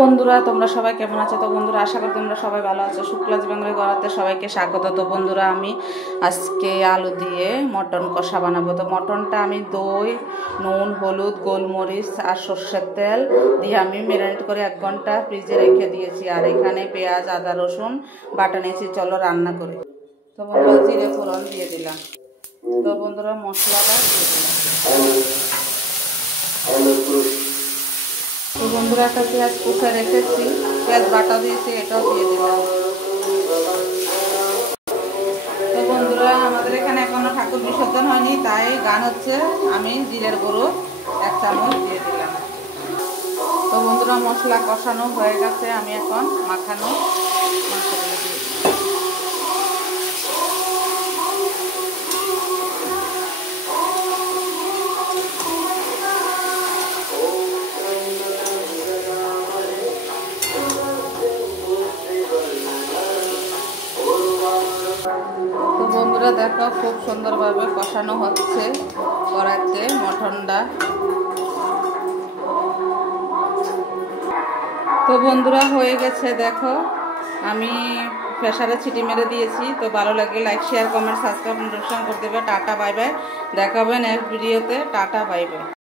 বন্ধুরা তোমরা সবাই কেমন আছো? তো বন্ধুরা আশা করি তোমরা সবাই ভালো আছো। শুক্লাজ বেঙ্গলি ঘরাতে সবাইকে স্বাগত। তো বন্ধুরা আমি আজকে আলু দিয়ে মটন কষা বানাবো। তো মটনটা আমি দই, নুন, হলুদ, গোলমরিচ আর সর্ষের তেল দিয়ে আমি ম্যারিনেট করে 1 ঘন্টা ফ্রিজে রেখে দিয়েছি। আর এখানে পেঁয়াজ, আদা, রসুন বাটা নিয়েছি। চলো রান্না করি। তো বন্ধুরা জিরে ফোড়ন দিয়ে দিলাম। তো বন্ধুরা মশলাটা দিয়ে দিলাম। তো বন্ধুরা একটা পেঁয়াজ কুচে রেখেছি, পেঁয়াজ বাটা দিয়েছি, এটাও দিয়ে দিলাম। তো বন্ধুরা আমাদের এখানে এখনো ঠাকুর বিসর্জন হয়নি, তাই গান হচ্ছে। আমি জিরের গুঁড়ো 1 চামচ দিয়ে দিলাম। তো বন্ধুরা মশলা কষানো হয়ে গেছে, আমি এখন মাখানো মাংসগুলো দিয়ে দিলাম। তো বন্ধুরা দেখো খুব সুন্দরভাবে কষানো হচ্ছে কড়াইতে মটনটা। তো বন্ধুরা হয়ে গেছে দেখো, আমি প্রেসারে ছিটি মেরে দিয়েছি। তো ভালো লাগে like, share, comment, subscribe, notification করে দেবে। টাটা বাই বাই, দেখা হবে নেক্সট ভিডিওতে। Tata bye bye.